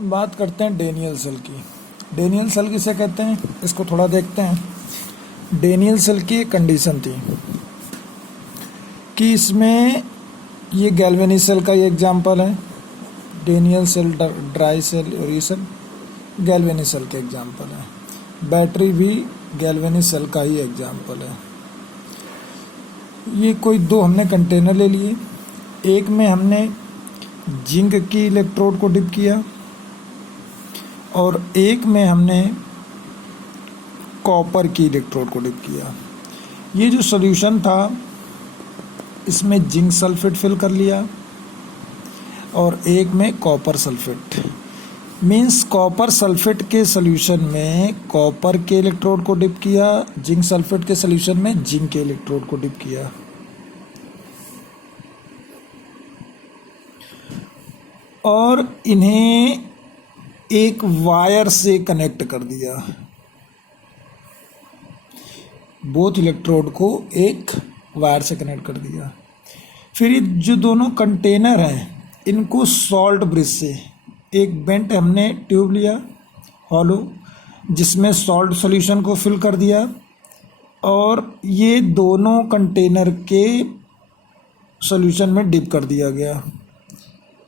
बात करते हैं डेनियल सेल की। डेनियल सेल किसे कहते हैं, इसको थोड़ा देखते हैं। डेनियल सेल की एक कंडीशन थी कि इसमें ये गैल्वेनी सेल का ये एग्जांपल है, डेनियल सेल, ड्राई सेल और ये सब गैल्वेनी सेल के एग्जांपल है। बैटरी भी गैल्वेनी सेल का ही एग्जांपल है। ये कोई दो हमने कंटेनर ले लिए, एक में हमने जिंक की इलेक्ट्रोड को डिप किया और एक में हमने कॉपर की इलेक्ट्रोड को डिप किया। ये जो सॉल्यूशन था इसमें जिंक सल्फेट फिल कर लिया और एक में copper sulphate. Means copper sulphate के सॉल्यूशन में कॉपर के इलेक्ट्रोड को डिप किया, जिंक सल्फेट के सॉल्यूशन में जिंक के इलेक्ट्रोड को डिप किया। और इन्हें एक वायर से कनेक्ट कर दिया, बोथ इलेक्ट्रोड को एक वायर से कनेक्ट कर दिया। फिर ये जो दोनों कंटेनर हैं इनको सॉल्ट ब्रिज से एक बेंट हमने ट्यूब लिया हॉलो, जिसमें सॉल्ट सॉल्यूशन को फिल कर दिया और ये दोनों कंटेनर के सॉल्यूशन में डिप कर दिया गया।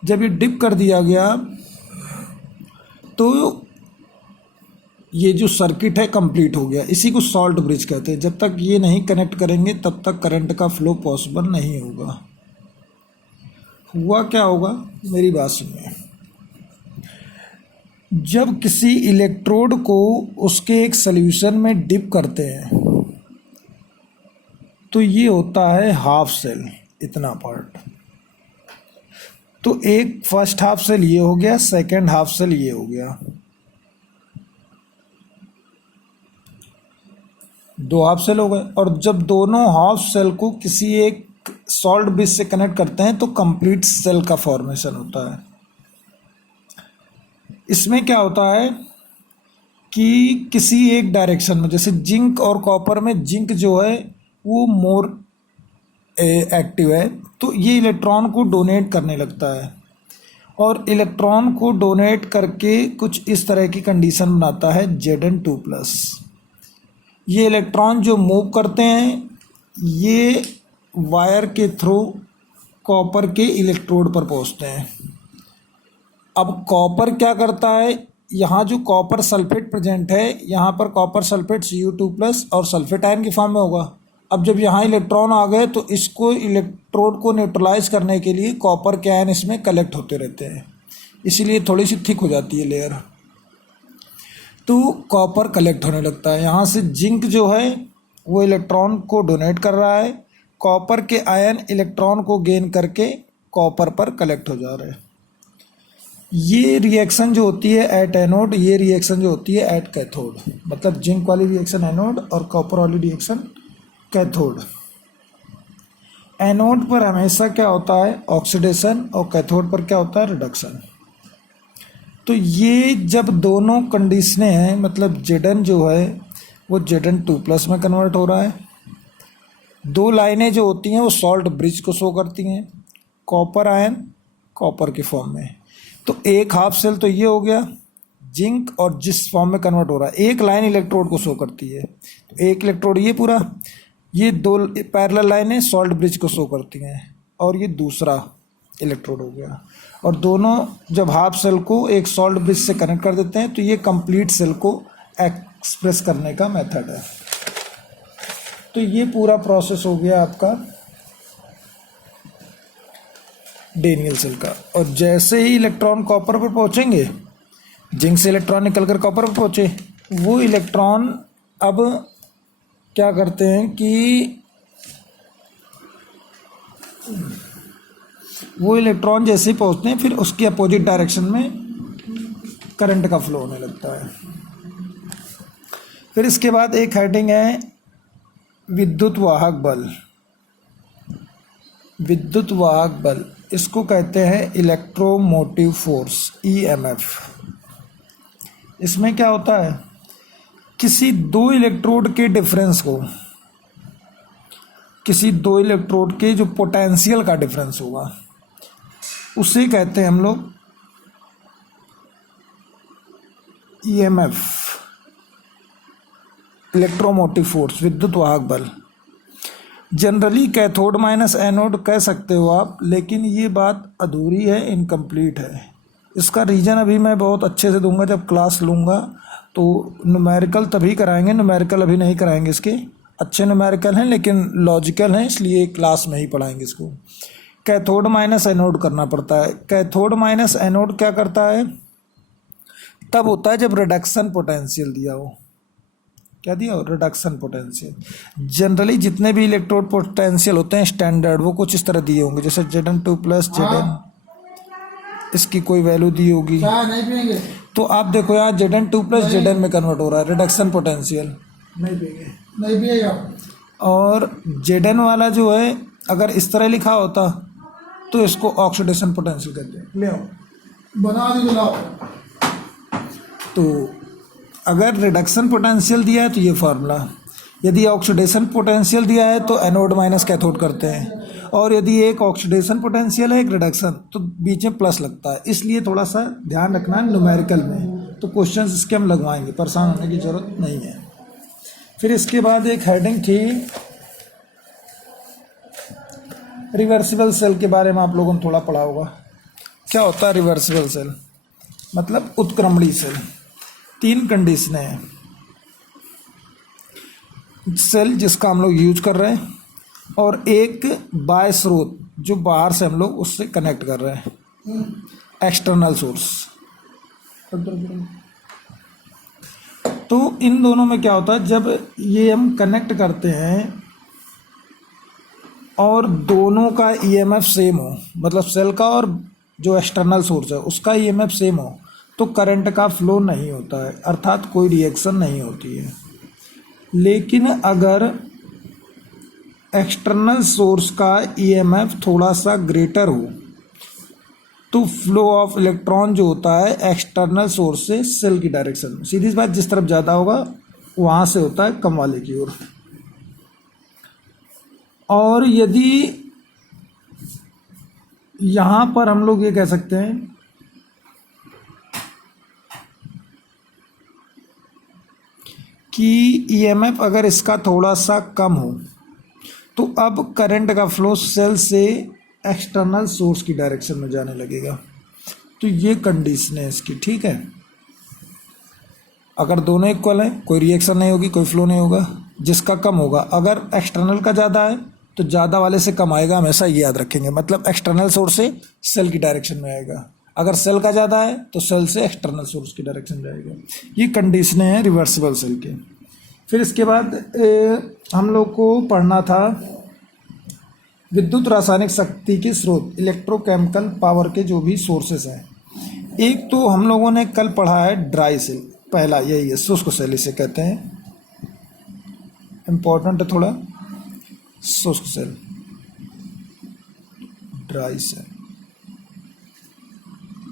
जब ये डिप कर दिया गया तो ये जो सर्किट है कंप्लीट हो गया। इसी को सॉल्ट ब्रिज कहते हैं। जब तक ये नहीं कनेक्ट करेंगे तब तक करंट का फ्लो पॉसिबल नहीं होगा। हुआ क्या होगा, मेरी बात सुनिए। जब किसी इलेक्ट्रोड को उसके एक सॉल्यूशन में डिप करते हैं तो ये होता है हाफ सेल, इतना पार्ट। तो एक फर्स्ट हाफ सेल ये हो गया, सेकंड हाफ सेल ये हो गया, दो हाफ सेल हो गए। और जब दोनों हाफ सेल को किसी एक सॉल्ट ब्रिज से कनेक्ट करते हैं तो कंप्लीट सेल का फॉर्मेशन होता है। इसमें क्या होता है कि किसी एक डायरेक्शन में, जैसे जिंक और कॉपर में जिंक जो है वो मोर एक्टिव है, तो ये इलेक्ट्रॉन को डोनेट करने लगता है और इलेक्ट्रॉन को डोनेट करके कुछ इस तरह की कंडीशन बनाता है Zn2+। ये इलेक्ट्रॉन जो मूव करते हैं ये वायर के थ्रू कॉपर के इलेक्ट्रोड पर पहुंचते हैं। अब कॉपर क्या करता है, यहाँ जो कॉपर सल्फेट प्रेजेंट है यहाँ पर कॉपर सल्फेट Cu2+ और सल्फेट आयन की फॉर्म में होगा। अब जब यहाँ इलेक्ट्रॉन आ गए तो इसको इलेक्ट्रोड को न्यूट्रलाइज करने के लिए कॉपर के आयन इसमें कलेक्ट होते रहते हैं, इसीलिए थोड़ी सी थिक हो जाती है लेयर। तो कॉपर कलेक्ट होने लगता है। यहाँ से जिंक जो है वो इलेक्ट्रॉन को डोनेट कर रहा है, कॉपर के आयन इलेक्ट्रॉन को गेन करके कॉपर पर कलेक्ट हो जा रहे हैं। ये रिएक्शन जो होती है एट एनोड, ये रिएक्शन जो होती है एट कैथोड। मतलब जिंक वाली रिएक्शन एनोड और कॉपर वाली रिएक्शन कैथोड। एनोड पर हमेशा क्या होता है ऑक्सीडेशन और कैथोड पर क्या होता है रिडक्शन। तो ये जब दोनों कंडीशनें हैं, मतलब Zn जो है वो Zn2+ में कन्वर्ट हो रहा है। दो लाइनें जो होती हैं वो सॉल्ट ब्रिज को शो करती हैं, कॉपर आयन कॉपर के फॉर्म में। तो एक हाफ सेल तो ये हो गया जिंक और जिस फॉर्म में कन्वर्ट हो रहा है, एक लाइन इलेक्ट्रोड को शो करती है। तो एक इलेक्ट्रोड ये पूरा, ये दो पैरेलल लाइनें सॉल्ट ब्रिज को शो करती हैं और ये दूसरा इलेक्ट्रोड हो गया। और दोनों जब हाफ सेल को एक सॉल्ट ब्रिज से कनेक्ट कर देते हैं तो ये कंप्लीट सेल को एक्सप्रेस करने का मेथड है। तो ये पूरा प्रोसेस हो गया आपका डेनियल सेल का। और जैसे ही इलेक्ट्रॉन कॉपर पर पहुंचेंगे, जिंक से इलेक्ट्रॉन निकलकर कॉपर पर पहुंचे, वो इलेक्ट्रॉन अब क्या करते हैं कि वो इलेक्ट्रॉन जैसे ही पहुंचते हैं फिर उसकी अपोजिट डायरेक्शन में करंट का फ्लो होने लगता है। फिर इसके बाद एक हेडिंग है विद्युत वाहक बल। विद्युत वाहक बल इसको कहते हैं इलेक्ट्रोमोटिव फोर्स, EMF। इसमें क्या होता है, किसी दो इलेक्ट्रोड के डिफरेंस को, किसी दो इलेक्ट्रोड के जो पोटेंशियल का डिफरेंस होगा उसे कहते हैं हम लोग ईएमएफ, इलेक्ट्रोमोटिव फोर्स, विद्युत वाहक बल। जनरली कैथोड माइनस एनोड कह सकते हो आप, लेकिन ये बात अधूरी है, इनकम्प्लीट है। इसका रीज़न अभी मैं बहुत अच्छे से दूंगा जब क्लास लूँगा, तो न्यूमेरिकल तभी कराएंगे, न्यूमेरिकल अभी नहीं कराएंगे। इसके अच्छे न्यूमेरिकल हैं लेकिन लॉजिकल हैं, इसलिए क्लास में ही पढ़ाएंगे इसको। कैथोड माइनस एनोड करना पड़ता है। कैथोड माइनस एनोड क्या करता है, तब होता है जब रिडक्शन पोटेंशियल दिया हो। क्या दिया हो? Reduction potential. जनरली जितने भी इलेक्ट्रोड पोटेंशियल होते हैं स्टैंडर्ड, वो कुछ इस तरह दिए होंगे, जैसे Zn2 प्लस Zn, इसकी कोई वैल्यू दी होगी। तो आप देखो यहाँ Zn2 प्लस Zn में कन्वर्ट हो रहा है, रिडक्शन पोटेंशियल। नहीं पिएगा। और Zn वाला जो है अगर इस तरह लिखा होता तो इसको ऑक्सीडेशन पोटेंशियल कहते हैं। ले आओ बना दी, लाओ। तो अगर रिडक्शन पोटेंशियल दिया है तो ये फार्मूला, यदि ऑक्सीडेशन पोटेंशियल दिया है तो एनोड माइनस कैथोड करते हैं, और यदि एक ऑक्सीडेशन पोटेंशियल है एक रिडक्शन तो बीच में प्लस लगता है। इसलिए थोड़ा सा ध्यान रखना न्यूमेरिकल में, तो क्वेश्चंस इसके हम लगवाएंगे, परेशान होने की ज़रूरत नहीं है। फिर इसके बाद एक हेडिंग थी रिवर्सिबल सेल के बारे में, आप लोगों ने थोड़ा पढ़ा होगा। क्या होता है रिवर्सिबल सेल? मतलब उत्क्रमणी सेल। 3 कंडीशनें हैं। सेल जिसका हम लोग यूज कर रहे हैं, और एक बाय स्रोत जो बाहर से हम लोग उससे कनेक्ट कर रहे हैं, एक्सटर्नल सोर्स। तो इन दोनों में क्या होता है, जब ये हम कनेक्ट करते हैं और दोनों का ईएमएफ सेम हो, मतलब सेल का और जो एक्सटर्नल सोर्स है उसका ईएमएफ सेम हो, तो करंट का फ्लो नहीं होता है, अर्थात कोई रिएक्शन नहीं होती है। लेकिन अगर एक्सटर्नल सोर्स का ईएमएफ थोड़ा सा ग्रेटर हो तो फ्लो ऑफ इलेक्ट्रॉन जो होता है एक्सटर्नल सोर्स से सेल की डायरेक्शन में, सीधी सी बात, जिस तरफ ज़्यादा होगा वहाँ से होता है कम वाले की ओर। और यदि यहाँ पर हम लोग ये कह सकते हैं कि ईएमएफ अगर इसका थोड़ा सा कम हो तो अब करंट का फ्लो सेल से एक्सटर्नल सोर्स की डायरेक्शन में जाने लगेगा। तो ये कंडीशन है इसकी, ठीक है। अगर दोनों इक्वल हैं कोई रिएक्शन नहीं होगी, कोई फ्लो नहीं होगा। जिसका कम होगा, अगर एक्सटर्नल का ज़्यादा है तो ज़्यादा वाले से कम आएगा, हमेशा ये याद रखेंगे। मतलब एक्सटर्नल सोर्स से सेल की डायरेक्शन में आएगा, अगर सेल का ज़्यादा है तो सेल से एक्सटर्नल सोर्स की डायरेक्शन जाएगा। ये कंडीशनें हैं रिवर्सिबल सेल के। फिर इसके बाद हम लोग को पढ़ना था विद्युत रासायनिक शक्ति के स्रोत, इलेक्ट्रोकेमिकल पावर के जो भी सोर्सेस हैं। एक तो हम लोगों ने कल पढ़ा है ड्राई सेल, पहला यही है, शुष्क सेल इसे कहते हैं, इम्पोर्टेंट है थोड़ा। शुष्क सेल, ड्राई सेल।